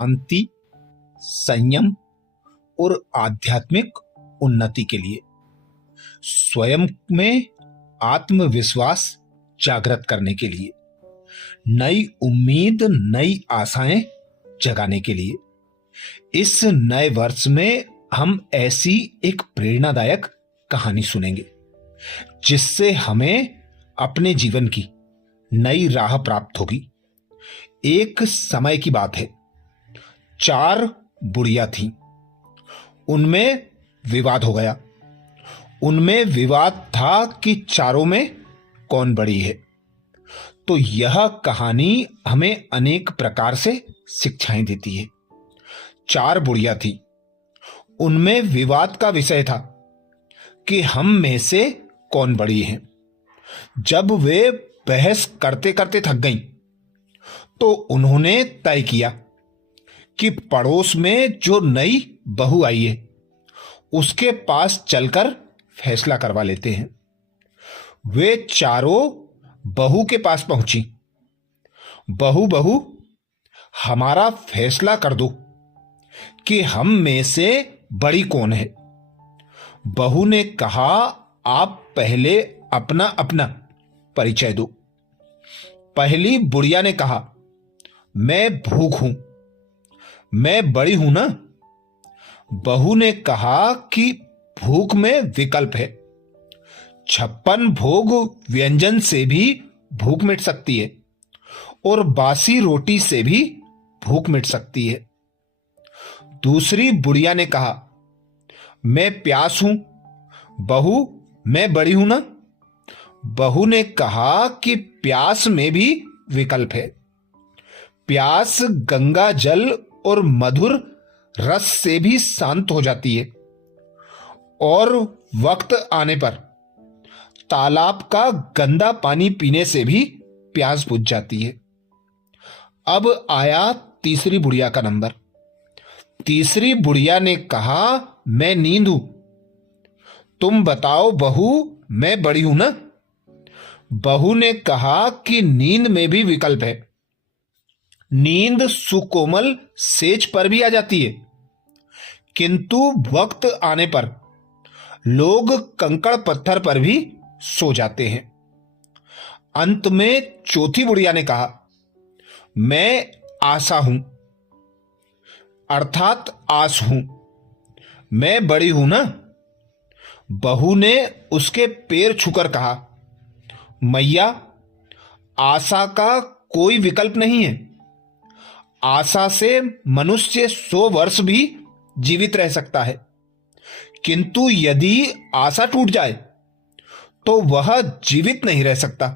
शांति, संयम और आध्यात्मिक उन्नति के लिए, स्वयं में आत्मविश्वास जागृत करने के लिए, नई उम्मीद, नई आशाएं जगाने के लिए। इस नए वर्ष में हम ऐसी एक प्रेरणादायक कहानी सुनेंगे जिससे हमें अपने जीवन की नई राह प्राप्त होगी। एक समय की बात है, 4 बुढ़िया थीं। उनमें विवाद हो गया। उनमें विवाद था कि चारों में कौन बड़ी है। तो यह कहानी हमें अनेक प्रकार से शिक्षाएं देती है। 4 बुढ़िया थी। उनमें विवाद का विषय था कि हम में से कौन बड़ी है। जब वे बहस करते करते थक गईं, तो उन्होंने तय किया कि पड़ोस में जो नई बहू आई है उसके पास चलकर फैसला करवा लेते हैं। वे चारों बहू के पास पहुंची। बहू, बहू, हमारा फैसला कर दो कि हम में से बड़ी कौन है। बहू ने कहा, आप पहले अपना अपना परिचय दो। पहली बुढ़िया ने कहा, मैं भूख हूं, मैं बड़ी हूं ना। बहू ने कहा कि भूख में विकल्प है। 56 भोग व्यंजन से भी भूख मिट सकती है और बासी रोटी से भी भूख मिट सकती है। दूसरी बुढ़िया ने कहा, मैं प्यास हूं। बहू, मैं बड़ी हूं ना। बहू ने कहा कि प्यास में भी विकल्प है। प्यास गंगा जल और मधुर रस से भी शांत हो जाती है और वक्त आने पर तालाब का गंदा पानी पीने से भी प्यास बुझ जाती है। अब आया तीसरी बुढ़िया का नंबर। तीसरी बुढ़िया ने कहा, मैं नींद हूं। तुम बताओ बहू, मैं बड़ी हूं ना। बहू ने कहा कि नींद में भी विकल्प है। नींद सुकोमल सेज पर भी आ जाती है, किंतु वक्त आने पर लोग कंकड़ पत्थर पर भी सो जाते हैं। अंत में चौथी बुढ़िया ने कहा, मैं आशा हूं, अर्थात आस हूं। मैं बड़ी हूं ना। बहू ने उसके पैर छूकर कहा, मैया, आशा का कोई विकल्प नहीं है। आशा से मनुष्य 100 वर्ष भी जीवित रह सकता है, किंतु यदि आशा टूट जाए तो वह जीवित नहीं रह सकता,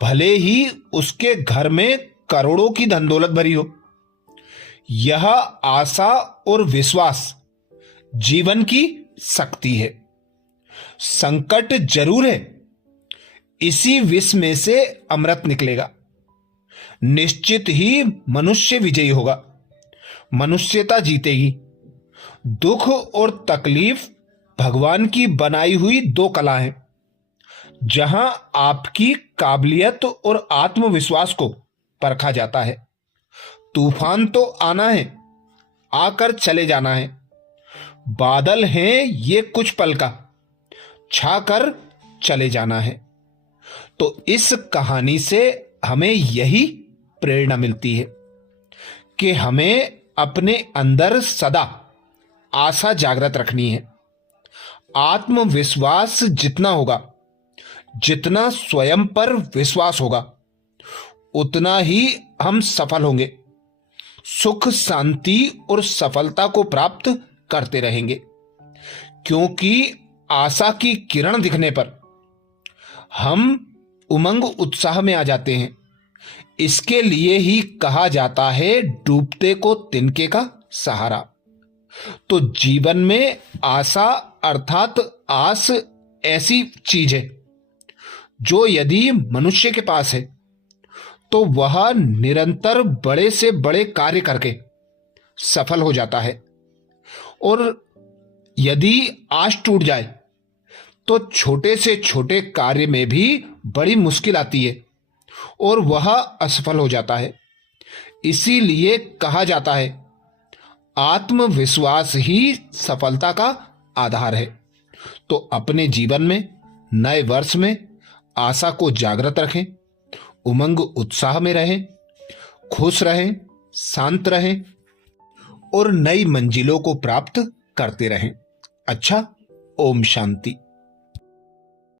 भले ही उसके घर में करोड़ों की धन दौलत भरी हो। यह आशा और विश्वास जीवन की शक्ति है। संकट जरूर है, इसी विष में से अमृत निकलेगा। निश्चित ही मनुष्य विजयी होगा, मनुष्यता जीतेगी। दुख और तकलीफ भगवान की बनाई हुई 2 कला हैं, जहां आपकी काबिलियत और आत्मविश्वास को परखा जाता है। तूफान तो आना है, आकर चले जाना है। बादल हैं ये कुछ पल का, छाकर चले जाना है। तो इस कहानी से हमें यही प्रेरणा मिलती है कि हमें अपने अंदर सदा आशा जागृत रखनी है। आत्मविश्वास जितना होगा, जितना स्वयं पर विश्वास होगा, उतना ही हम सफल होंगे। सुख, शांति और सफलता को प्राप्त करते रहेंगे, क्योंकि आशा की किरण दिखने पर हम उमंग उत्साह में आ जाते हैं। इसके लिए ही कहा जाता है, डूबते को तिनके का सहारा। तो जीवन में आशा अर्थात आस ऐसी चीज है जो यदि मनुष्य के पास है तो वह निरंतर बड़े से बड़े कार्य करके सफल हो जाता है, और यदि आस टूट जाए तो छोटे से छोटे कार्य में भी बड़ी मुश्किल आती है और वह असफल हो जाता है। इसीलिए कहा जाता है, आत्मविश्वास ही सफलता का आधार है। तो अपने जीवन में, नए वर्ष में आशा को जागृत रखें, उमंग उत्साह में रहें, खुश रहें, शांत रहें और नई मंजिलों को प्राप्त करते रहें। अच्छा, ओम शांति।